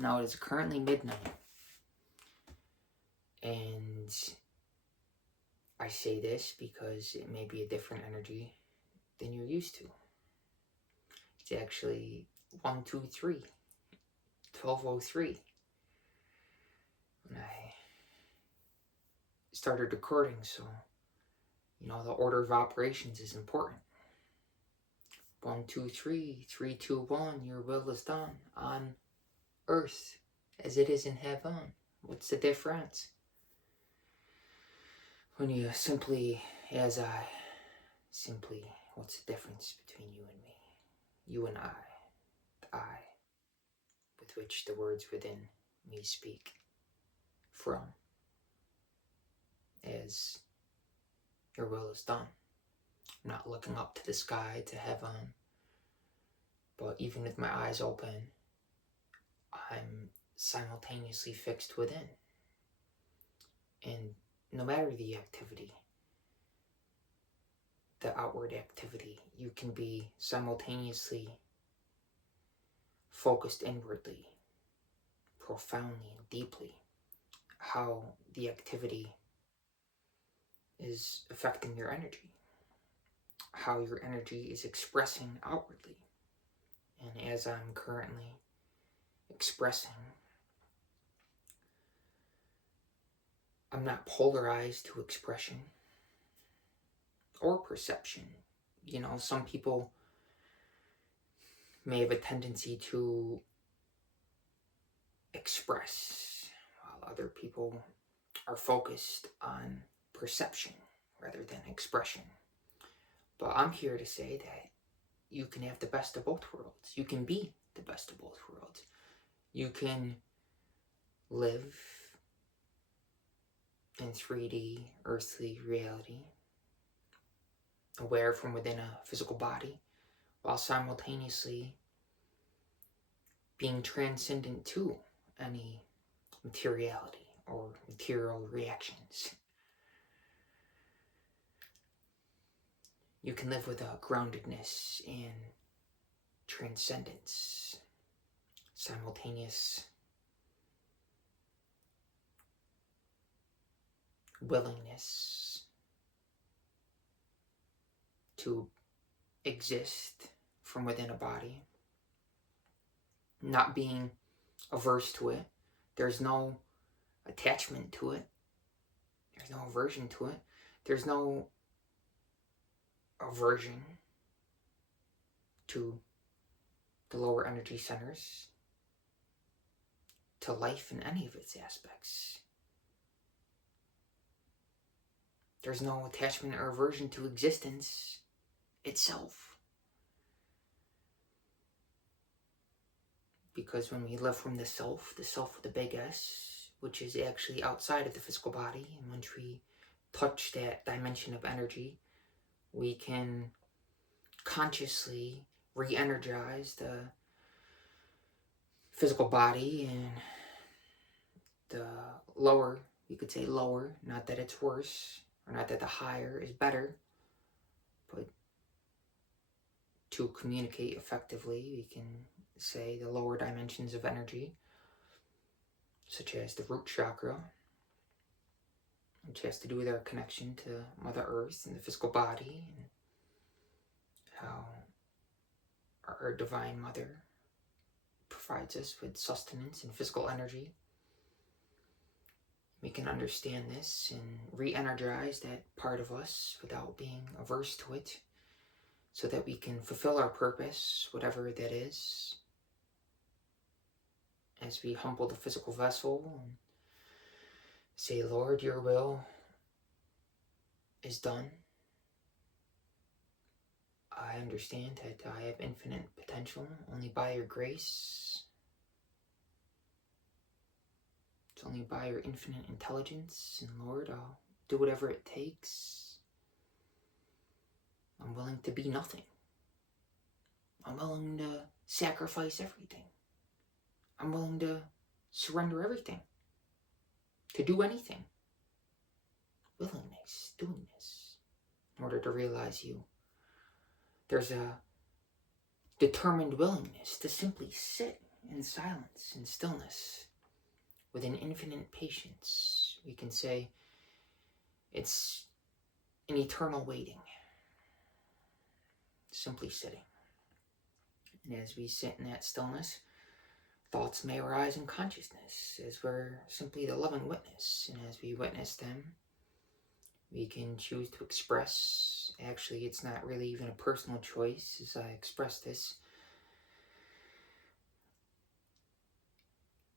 Now it is currently midnight, and I say this because it may be a different energy than you're used to. It's actually 12:03 when I started recording, so the order of operations is important. 1, 2, 3, 3, 2, 1, your will is done on earth as it is in heaven. What's the difference? When you simply, what's the difference between you and me? You and I, the I, with which the words within me speak from, as your will is done. I'm not looking up to the sky, to heaven, but even with my eyes open, I'm simultaneously fixed within. And no matter the activity, the outward activity, you can be simultaneously focused inwardly, profoundly and deeply, how the activity is affecting your energy, how your energy is expressing outwardly. And as I'm currently expressing, I'm not polarized to expression or perception. Some people may have a tendency to express, while other people are focused on perception rather than expression. But I'm here to say that you can have the best of both worlds. You can be the best of both worlds. You can live in 3D, earthly reality, aware from within a physical body, while simultaneously being transcendent to any materiality or material reactions. You can live with a groundedness and transcendence, simultaneous willingness to exist from within a body, not being averse to it. There's no attachment to it. There's no aversion to it. There's no aversion to the lower energy centers, to life in any of its aspects. There's no attachment or aversion to existence itself. Because when we live from the self with the big S, which is actually outside of the physical body, and once we touch that dimension of energy, we can consciously re-energize the physical body and the lower, you could say lower, not that it's worse, or not that the higher is better, but to communicate effectively, we can say the lower dimensions of energy, such as the root chakra, which has to do with our connection to Mother Earth and the physical body, and how our Divine Mother provides us with sustenance and physical energy. We can understand this and re-energize that part of us without being averse to it, so that we can fulfill our purpose, whatever that is, as we humble the physical vessel and say, Lord, your will is done. I understand that I have infinite potential only by your grace. It's only by your infinite intelligence, and Lord, I'll do whatever it takes. I'm willing to be nothing. I'm willing to sacrifice everything. I'm willing to surrender everything. To do anything. Willingness, doing this, in order to realize you. There's a determined willingness to simply sit in silence and stillness with an infinite patience. We can say it's an eternal waiting, simply sitting. And as we sit in that stillness, thoughts may arise in consciousness as we're simply the loving witness. And as we witness them, we can choose to express. Actually, it's not really even a personal choice as I express this.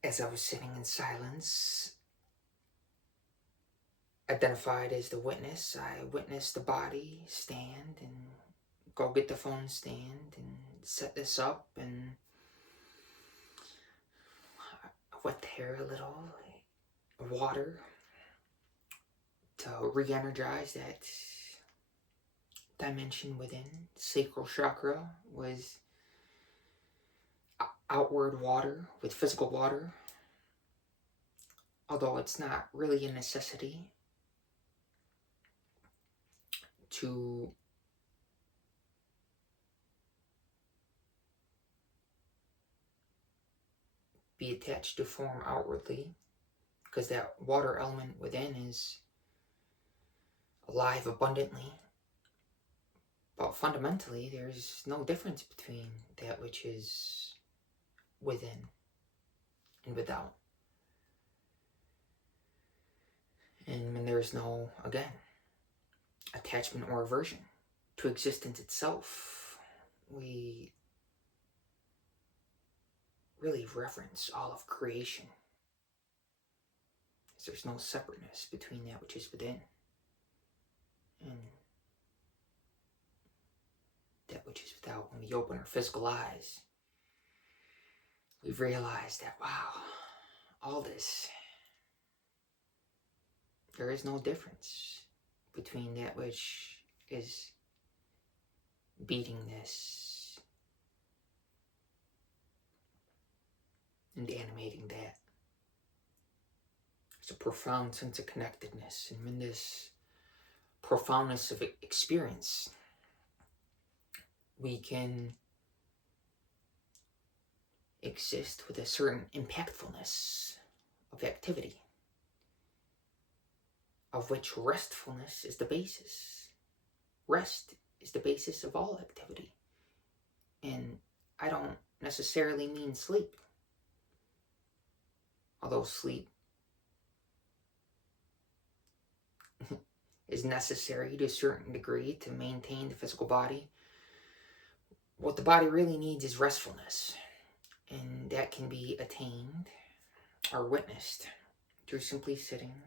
As I was sitting in silence, identified as the witness, I witnessed the body stand and go get the phone stand and set this up, and I wet the hair a little, water to re-energize that dimension within. Sacral chakra was outward water with physical water, although it's not really a necessity to be attached to form outwardly, because that water element within is alive abundantly. But fundamentally, there's no difference between that which is within and without. And when there's no, again, attachment or aversion to existence itself, we really reverence all of creation. There's no separateness between that which is within and that which is without. When we open our physical eyes, we've realized that, wow, all this, there is no difference between that which is beating this and animating that. There's a profound sense of connectedness, and in this profoundness of experience, we can exist with a certain impactfulness of activity, of which restfulness is the basis. Rest is the basis of all activity. And I don't necessarily mean sleep, although sleep is necessary to a certain degree to maintain the physical body. What the body really needs is restfulness, and that can be attained or witnessed through simply sitting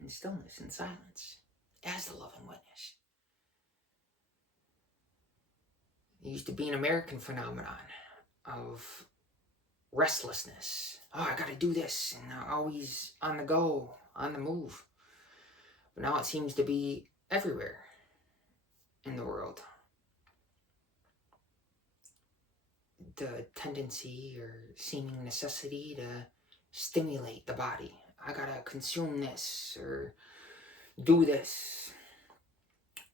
in stillness and silence as the loving witness. It used to be an American phenomenon of restlessness. Oh, I gotta do this, and always on the go, on the move. But now it seems to be everywhere in the world. The tendency or seeming necessity to stimulate the body. I gotta consume this, or do this,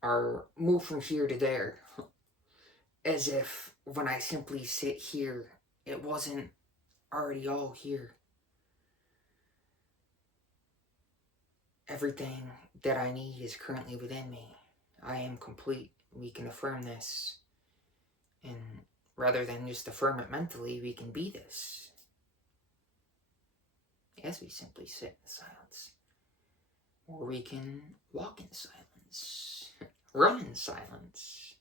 or move from here to there. As if when I simply sit here, it wasn't already all here. Everything that I need is currently within me. I am complete. We can affirm this. And rather than just affirm it mentally, we can be this as we simply sit in silence. Or we can walk in silence, run in silence.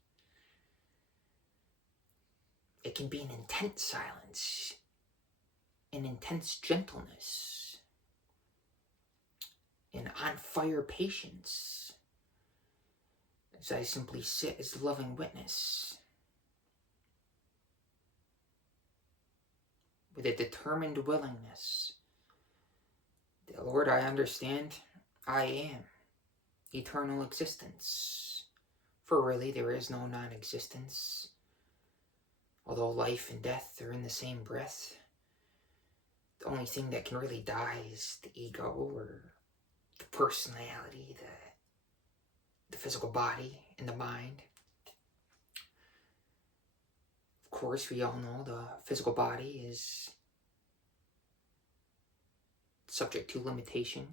It can be an intense silence, an intense gentleness, an on-fire patience, as I simply sit as a loving witness, with a determined willingness that, Lord, I understand I am eternal existence. For really, there is no non-existence. Although life and death are in the same breath, the only thing that can really die is the ego, or the personality, the physical body and the mind. Of course, we all know the physical body is subject to limitation,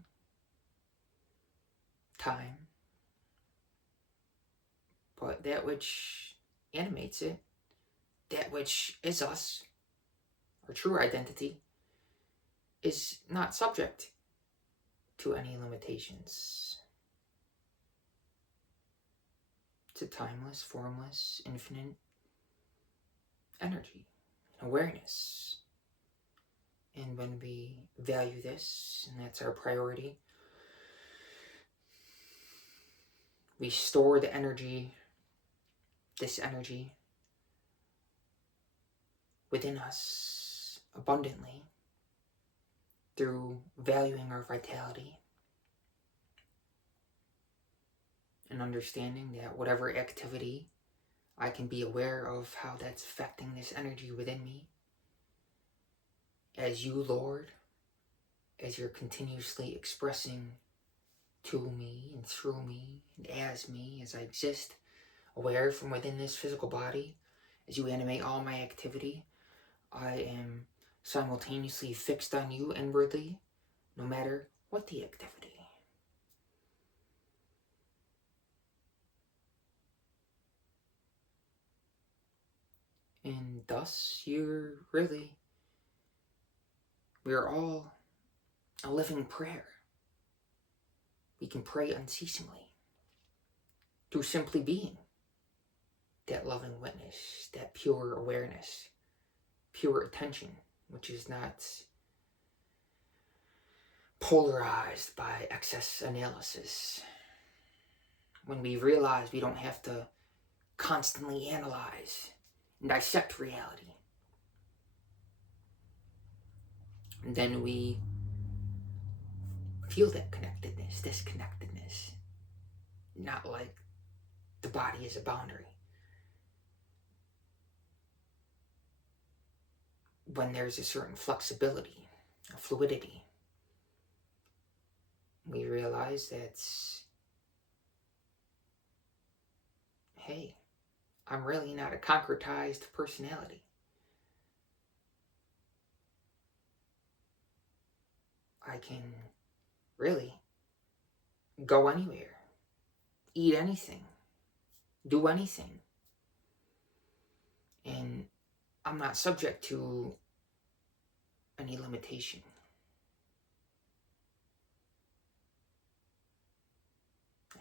time, but that which animates it, that which is us, our true identity, is not subject to any limitations. It's a timeless, formless, infinite energy, awareness. And when we value this, and that's our priority, we store the energy, this energy, within us abundantly through valuing our vitality and understanding that whatever activity I can be aware of how that's affecting this energy within me. As you, Lord, as you're continuously expressing to me and through me and as me, as I exist, aware from within this physical body, as you animate all my activity, I am simultaneously fixed on you inwardly, no matter what the activity. And thus, we're all a living prayer. We can pray unceasingly through simply being that loving witness, that pure awareness, pure attention, which is not polarized by excess analysis. When we realize we don't have to constantly analyze and dissect reality, and then we feel that connectedness, disconnectedness, not like the body is a boundary. When there's a certain flexibility, a fluidity, we realize that, hey, I'm really not a concretized personality. I can really go anywhere, eat anything, do anything. And I'm not subject to any limitation.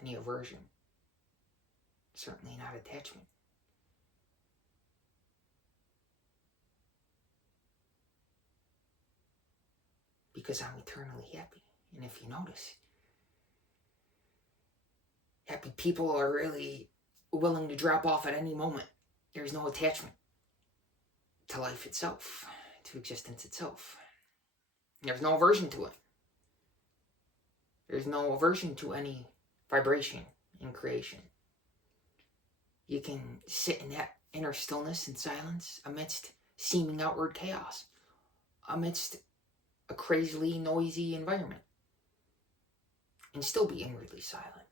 Any aversion. Certainly not attachment. Because I'm eternally happy. And if you notice, happy people are really willing to drop off at any moment. There's no attachment to life itself, to existence itself. There's no aversion to it. There's no aversion to any vibration in creation. You can sit in that inner stillness and silence amidst seeming outward chaos, amidst a crazily noisy environment, and still be inwardly silent.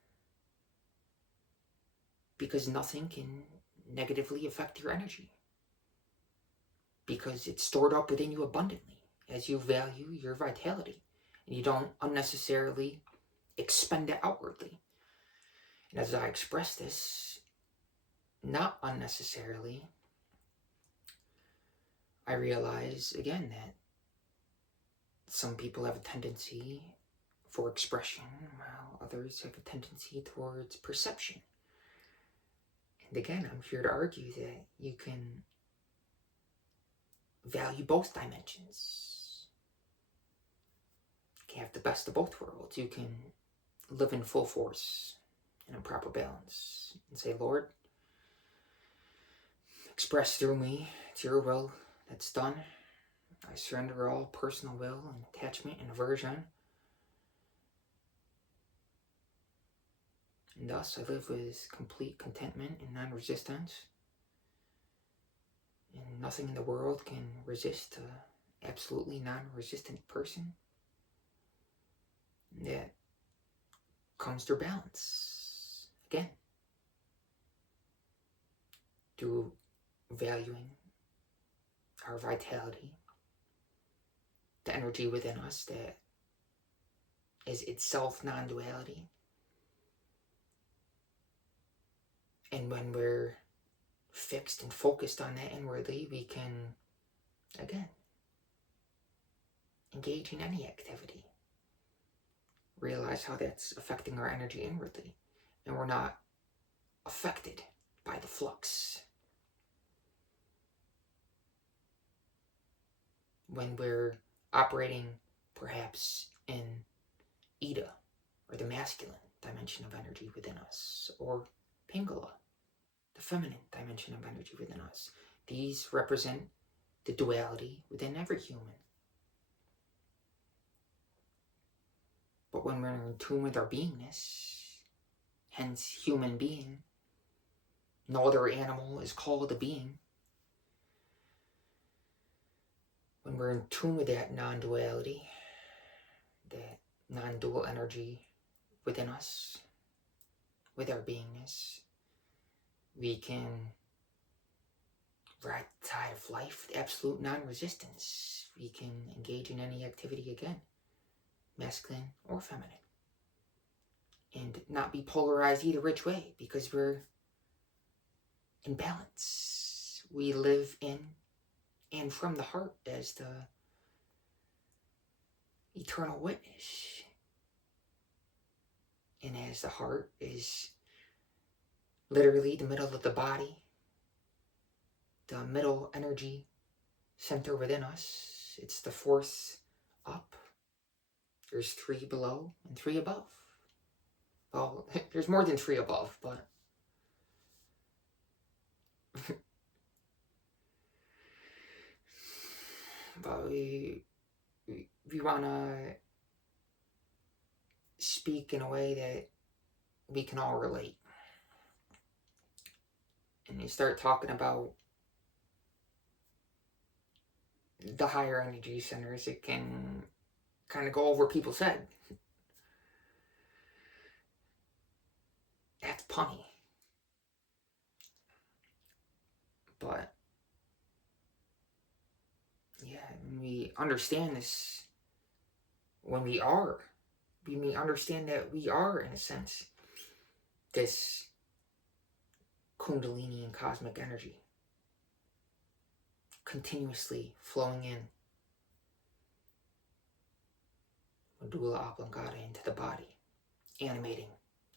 Because nothing can negatively affect your energy. Because it's stored up within you abundantly as you value your vitality. And you don't unnecessarily expend it outwardly. And as I express this, not unnecessarily, I realize again that some people have a tendency for expression, while others have a tendency towards perception. And again, I'm here to argue that you can value both dimensions. You can have the best of both worlds. You can live in full force and in proper balance and say, Lord, express through me, it's your will that's done. I surrender all personal will and attachment and aversion. And thus I live with complete contentment and non-resistance. And nothing in the world can resist an absolutely non-resistant person. And that comes through balance. Again, through valuing our vitality, the energy within us that is itself non-duality. And when we're fixed and focused on that inwardly, we can, again, engage in any activity. Realize how that's affecting our energy inwardly. And we're not affected by the flux. When we're operating perhaps in Ida, or the masculine dimension of energy within us, or Pingala, the feminine dimension of energy within us. These represent the duality within every human. But when we're in tune with our beingness, hence human being, no other animal is called a being. When we're in tune with that non-duality, that non-dual energy within us, with our beingness, we can ride the tide of life with absolute non-resistance. We can engage in any activity again, masculine or feminine, and not be polarized either which way, because we're in balance. We live in and from the heart as the eternal witness. And as the heart is literally the middle of the body, the middle energy center within us, it's the fourth up. There's 3 below and 3 above. Well, there's more than 3 above, but we want to speak in a way that we can all relate. And you start talking about the higher energy centers, it can kind of go over people's head. That's punny. But yeah, we understand this when we understand that we are, in a sense, this Kundalini and cosmic energy continuously flowing in, medulla oblongata, into the body, animating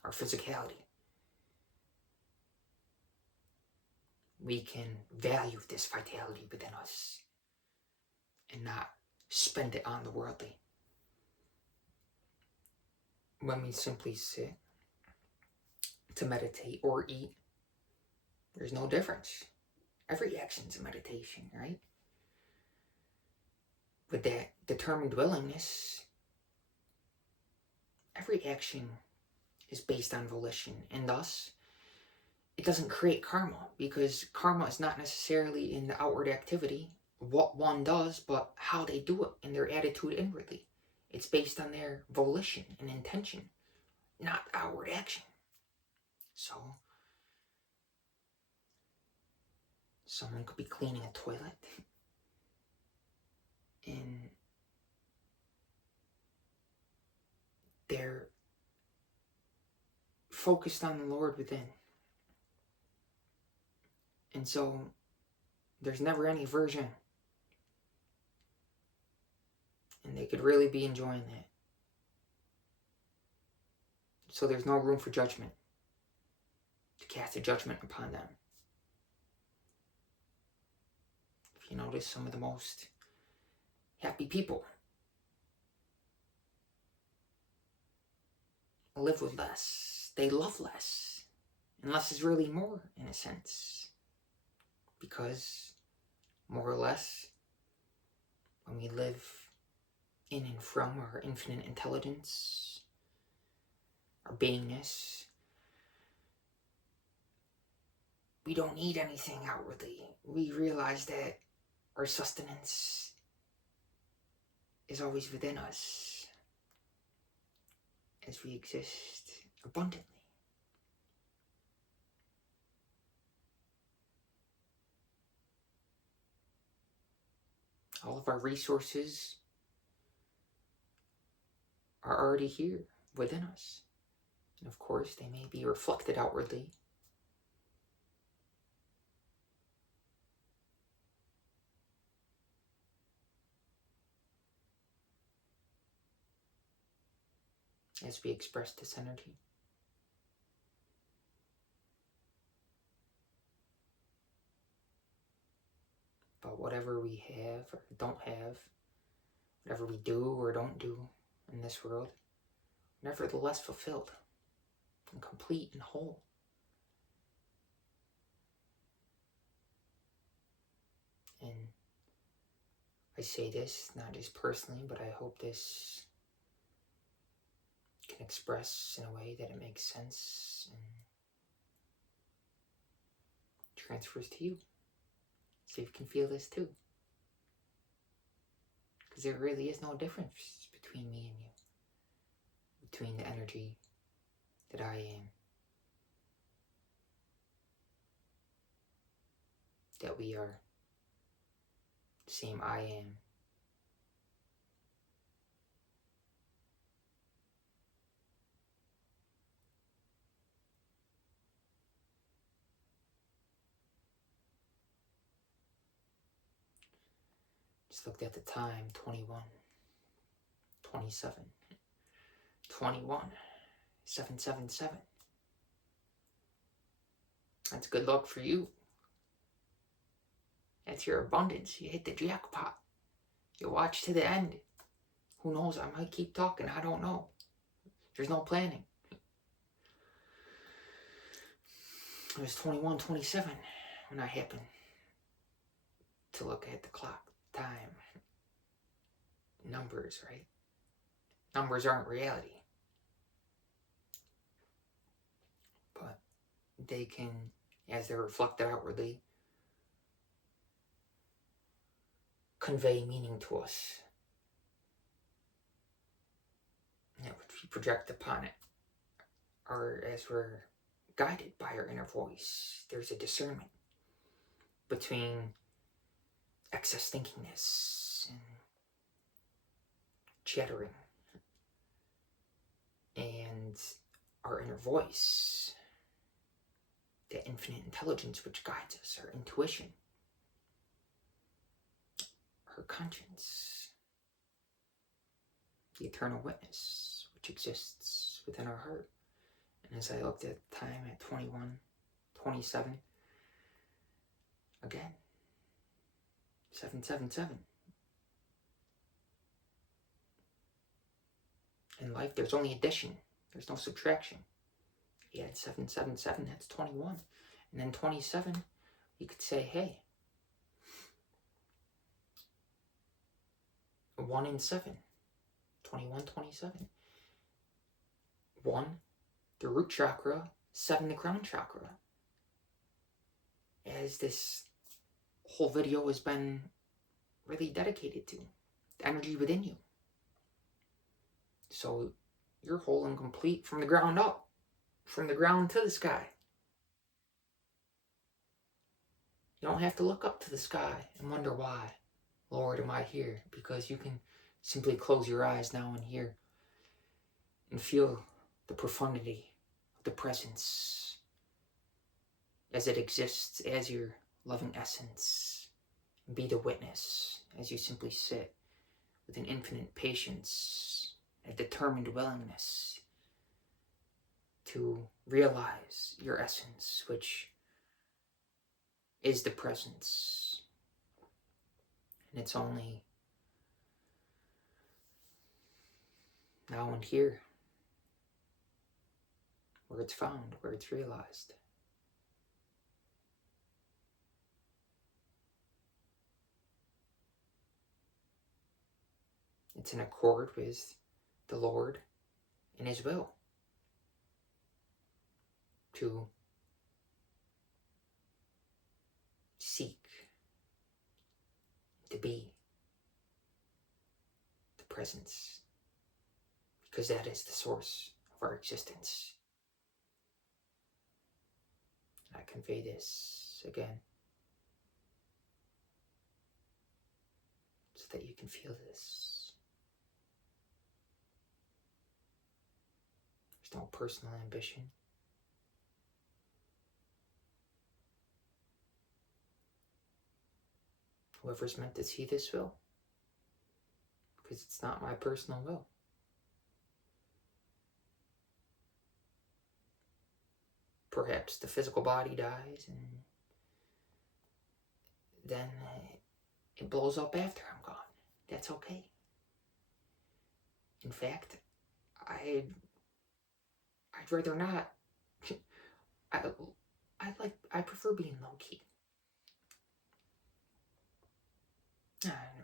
our physicality. We can value this vitality within us and not spend it on the worldly. When we simply sit to meditate or eat, there's no difference. Every action's a meditation, right? With that determined willingness, every action is based on volition, and thus it doesn't create karma, because karma is not necessarily in the outward activity, what one does, but how they do it and their attitude inwardly. It's based on their volition and intention, not outward action. So someone could be cleaning a toilet and they're focused on the Lord within. And so there's never any aversion. And they could really be enjoying that. So there's no room for judgment, to cast a judgment upon them. If you notice, some of the most happy people live with less. They love less. And less is really more, in a sense. Because, more or less, when we live in and from our infinite intelligence, our beingness, we don't need anything outwardly. We realize that our sustenance is always within us as we exist abundantly. All of our resources are already here within us. And of course, they may be reflected outwardly. As we express this energy. But whatever we have or don't have, whatever we do or don't do in this world, nevertheless fulfilled and complete and whole. And I say this not just personally, but I hope this can express in a way that it makes sense and transfers to you. So you can feel this too. Because there really is no difference between me and you. Between the energy that I am. That we are. The same I am. Just looked at the time, 21, 27, 21, 777. That's good luck for you. That's your abundance. You hit the jackpot. You watch to the end. Who knows? I might keep talking. I don't know. There's no planning. It was 21, 27 when I happened to look at the clock. Time. Numbers, right? Numbers aren't reality. But they can, as they're reflected outwardly, convey meaning to us. And which we project upon it. Or as we're guided by our inner voice, there's a discernment between excess thinkingness and chattering and our inner voice, the infinite intelligence which guides us, our intuition, our conscience, the eternal witness which exists within our heart. And as I looked at time at 21, 27, again, 777. In life, there's only addition. There's no subtraction. You add 777, that's 21. And then 27, you could say, hey, 1 and 7. 21, 27. 1, the root chakra. 7, the crown chakra. As this whole video has been really dedicated to. The energy within you. So you're whole and complete from the ground up. From the ground to the sky. You don't have to look up to the sky and wonder why. Lord, am I here? Because you can simply close your eyes now and here and feel the profundity of the presence as it exists as your loving essence. And be the witness as you simply sit with an infinite patience, a determined willingness to realize your essence, which is the presence. And it's only now and here where it's found, where it's realized. It's in accord with the Lord and His will to seek, to be the presence, because that is the source of our existence. And I convey this again. that you can feel this. There's no personal ambition. Whoever's meant to see this will, because it's not my personal will. Perhaps the physical body dies and then it blows up after I'm gone. That's okay. In fact, I'd rather not. I prefer being low key.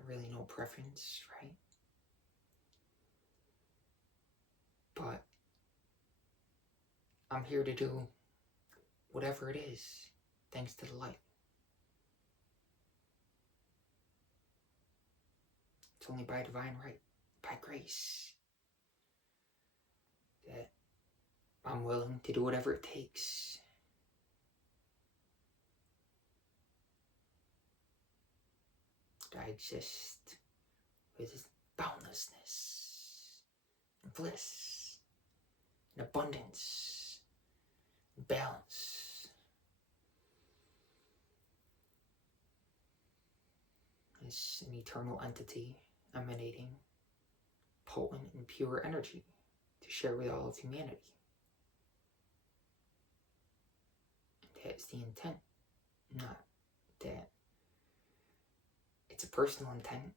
Really no preference, right? But I'm here to do whatever it is, thanks to the light. It's only by divine right, by grace, that I'm willing to do whatever it takes. I exist with boundlessness, and bliss, and abundance, and balance. As an eternal entity emanating potent and pure energy to share with all of humanity. And that's the intent, not that it's a personal intent,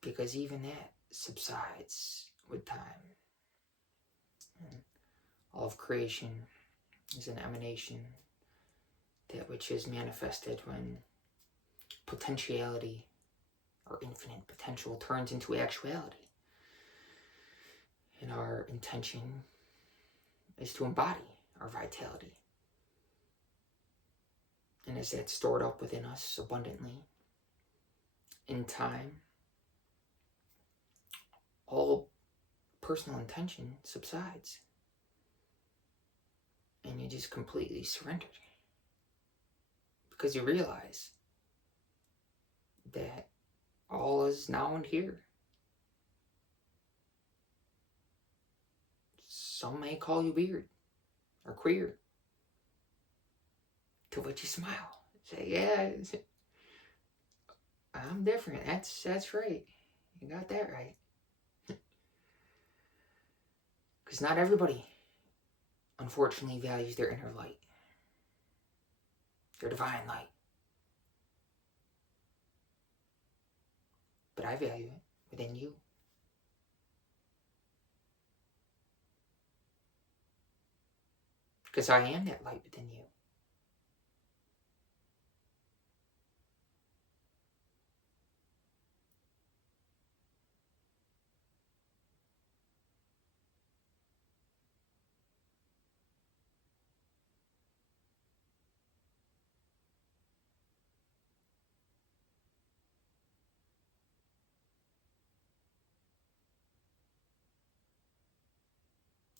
because even that subsides with time. And all of creation is an emanation, that which is manifested when potentiality or infinite potential turns into actuality. And our intention is to embody our vitality. And as that's stored up within us abundantly, in time, all personal intention subsides. And you just completely surrender. Because you realize that all is now and here. Some may call you weird or queer, to which you smile. Say, yeah, I'm different. That's right. You got that right. Because not everybody, unfortunately, values their inner light, their divine light. But I value it within you. Because I am that light within you.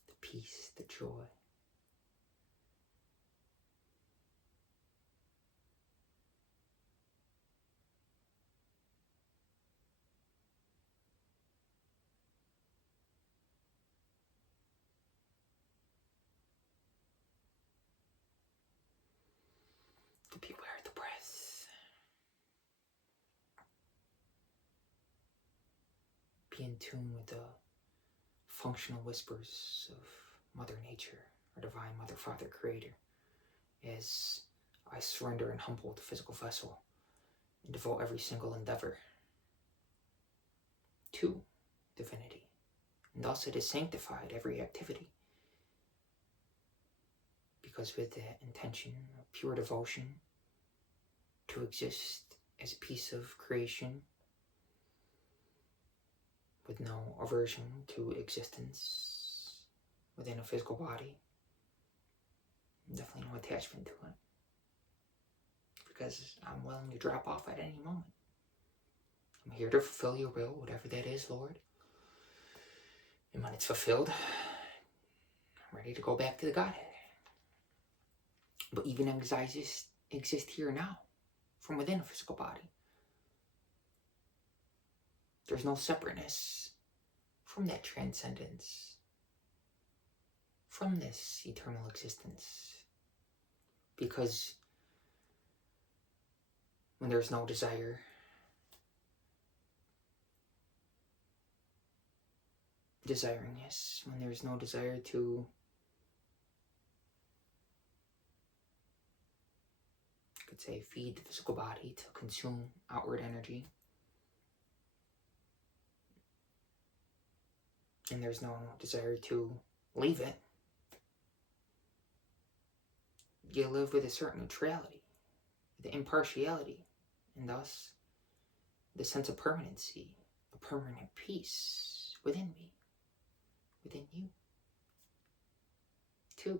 The peace, the joy. The beware the breath. Be in tune with the functional whispers of Mother Nature, our divine Mother, Father, Creator, as I surrender and humble the physical vessel and devote every single endeavor to divinity. And thus it is sanctified, every activity. Because with the intention of pure devotion to exist as a piece of creation, with no aversion to existence within a physical body, definitely no attachment to it. Because I'm willing to drop off at any moment. I'm here to fulfill your will, whatever that is, Lord. And when it's fulfilled, I'm ready to go back to the Godhead. But even as I exist here now, from within a physical body, There's no separateness from that transcendence, from this eternal existence. Because when there's no desiring this, when there's no desire to could say feed the physical body, to consume outward energy, and there's no desire to leave it, you live with a certain neutrality, the impartiality, and thus the sense of permanency, a permanent peace within me, within you, too.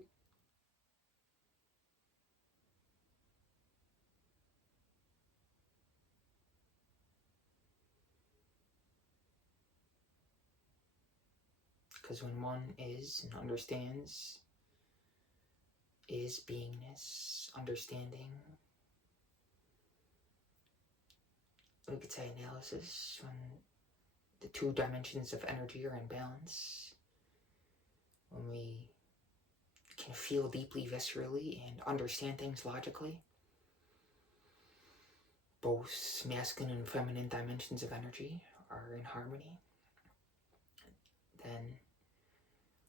Because when one is and understands, is beingness, understanding, we could say analysis, when the two dimensions of energy are in balance, when we can feel deeply, viscerally, and understand things logically, both masculine and feminine dimensions of energy are in harmony, then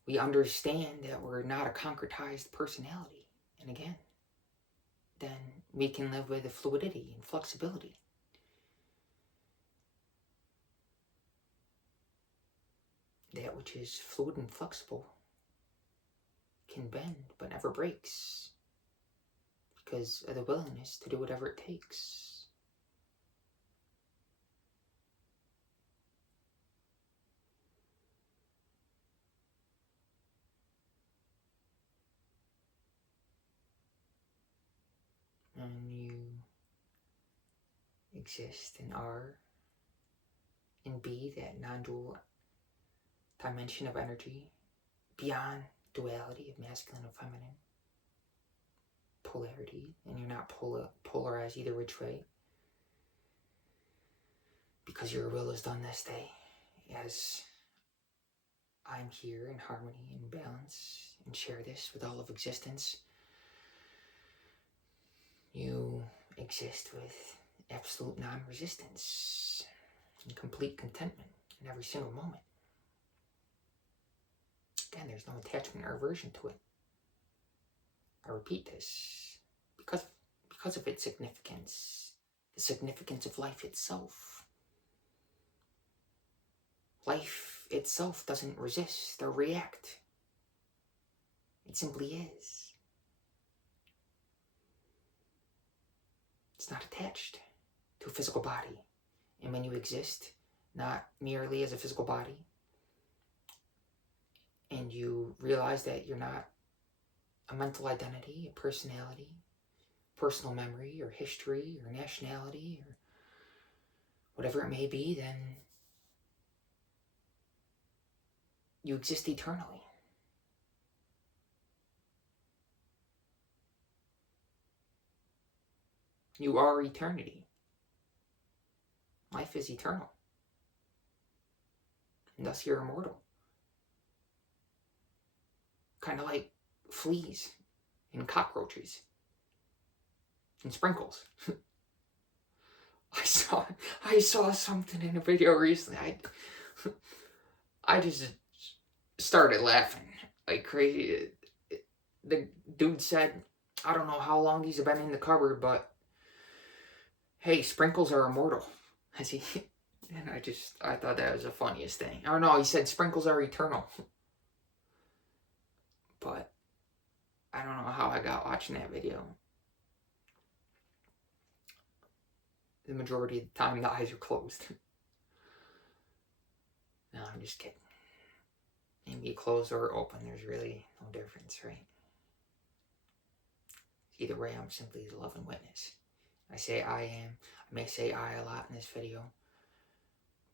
we understand that we're not a concretized personality. And again, then we can live with the fluidity and flexibility. That which is fluid and flexible can bend but never breaks, because of the willingness to do whatever it takes. And you exist and are and be that non-dual dimension of energy beyond duality of masculine and feminine polarity, and you're not polarized either which way, because your will is done this day, as I'm here in harmony and balance and share this with all of existence. You exist with absolute non-resistance and complete contentment in every single moment. Again, there's no attachment or aversion to it. I repeat this because of its significance, the significance of life itself. Life itself doesn't resist or react. It simply is. It's not attached to a physical body. And when you exist, not merely as a physical body, and you realize that you're not a mental identity, a personality, personal memory, or history, or nationality, or whatever it may be, then you exist eternally. You are eternity. Life is eternal. And thus you're immortal. Kind of like fleas and cockroaches and sprinkles. I saw something in a video recently. I just started laughing like crazy. The dude said, I don't know how long these have been in the cupboard, but hey, sprinkles are immortal. And I thought that was the funniest thing. I don't know, he said sprinkles are eternal. But I don't know how I got watching that video. The majority of the time, the eyes are closed. No, I'm just kidding. Maybe closed or open, there's really no difference, right? Either way, I'm simply the loving witness. I say I am. I may say I a lot in this video,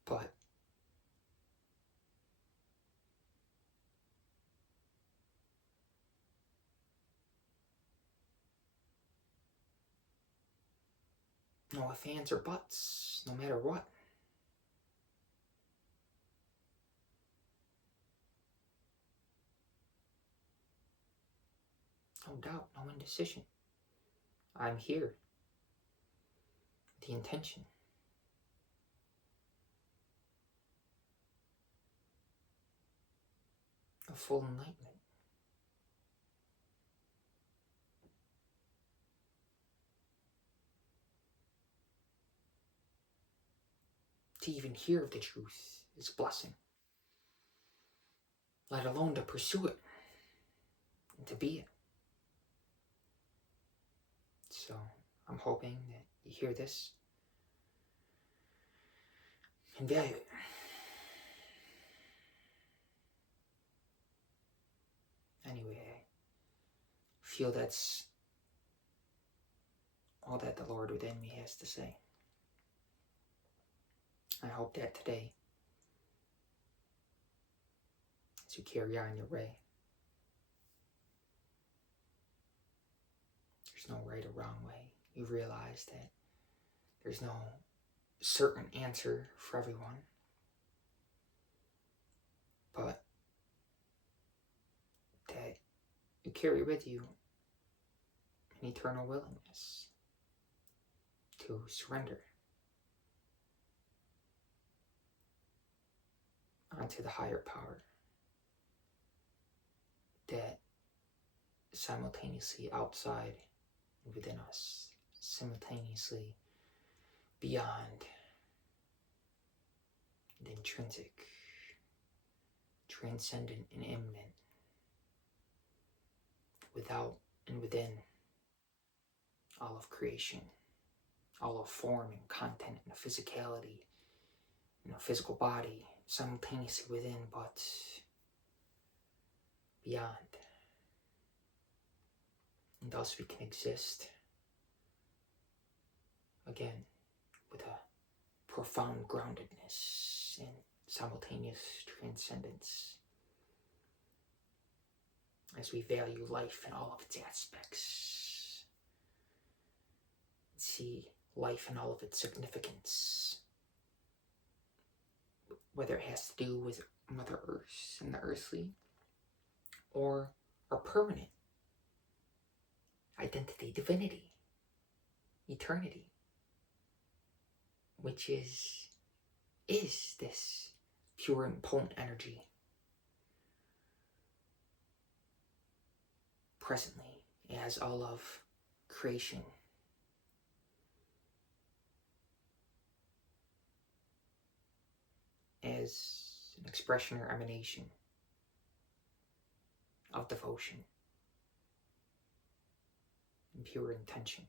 but no ifs, ands, or buts, no matter what. no doubt, no indecision. I'm here. The intention. Of full enlightenment. To even hear of the truth is a blessing. Let alone to pursue it and to be it. So I'm hoping that you hear this and value it. Anyway, I feel that's all that the Lord within me has to say. I hope that today, as you carry on your way, there's no right or wrong way. You realize that there's no certain answer for everyone, but that you carry with you an eternal willingness to surrender onto the higher power that simultaneously outside and within us, simultaneously beyond and intrinsic, transcendent and immanent, without and within all of creation, all of form and content and physicality, physical body, simultaneously within, but beyond. And thus we can exist again with a profound groundedness and simultaneous transcendence as we value life in all of its aspects, see life in all of its significance, whether it has to do with Mother Earth and the earthly, or our permanent identity, divinity, eternity, which is this pure and potent energy presently as all of creation as an expression or emanation of devotion and pure intention.